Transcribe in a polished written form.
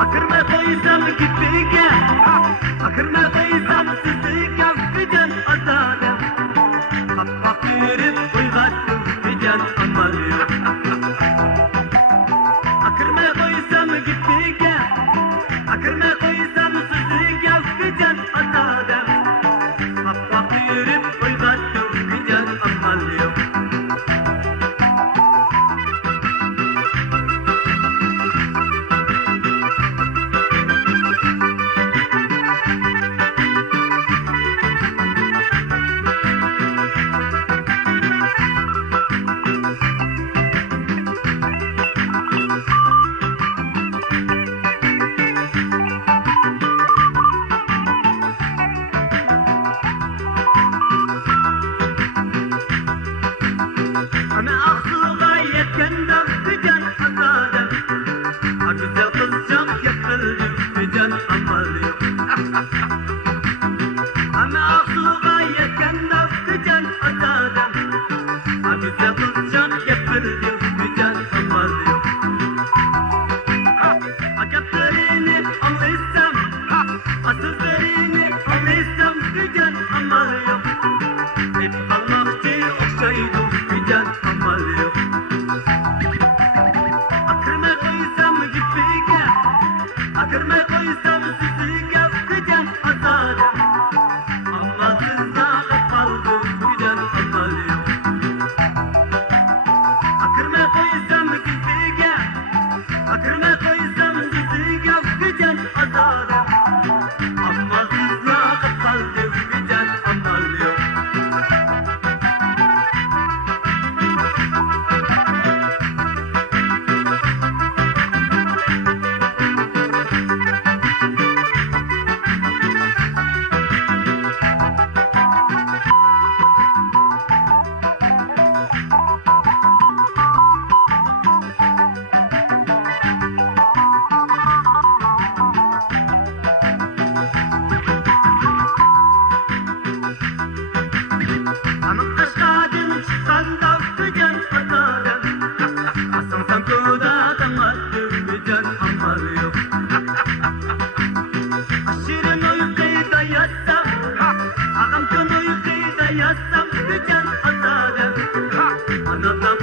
Akırma koysam gittiğe, akırma koysam sizdiğe giden adamım. Kapak yürüp uygattım giden amalım. Akırma koysam gittiğe, akırma koysam sizdiğe giden adamım. Kapak yürüp uygattım giden amalım. Ana aklıma yetkenden giden adamım. Güzel kızcağım yapıldım giden amalım. Ana aklıma yetkenden giden adamım. Güzel kızcağım yapıldım giden amalım. Akatlarını anlaysam, asızlarını anlaysam giden amalım. Hep Allah'tı okşaydım giden amalım. Akırma koysam gittiğe, akırma koysam sizdiğe giden adamım. Amazızda kaldım giden amalım. Akırma koysam gittiğe, akırma koysam sizdiğe giden adamım. Amazızda kaldım giden amalım. Anam kaşkadın çıkanda giden adamım. Asam sen kudadan attım giden amalım. Aşırın uykuda yatsam, ağam kan uykuda yatsam giden adamım. Anadan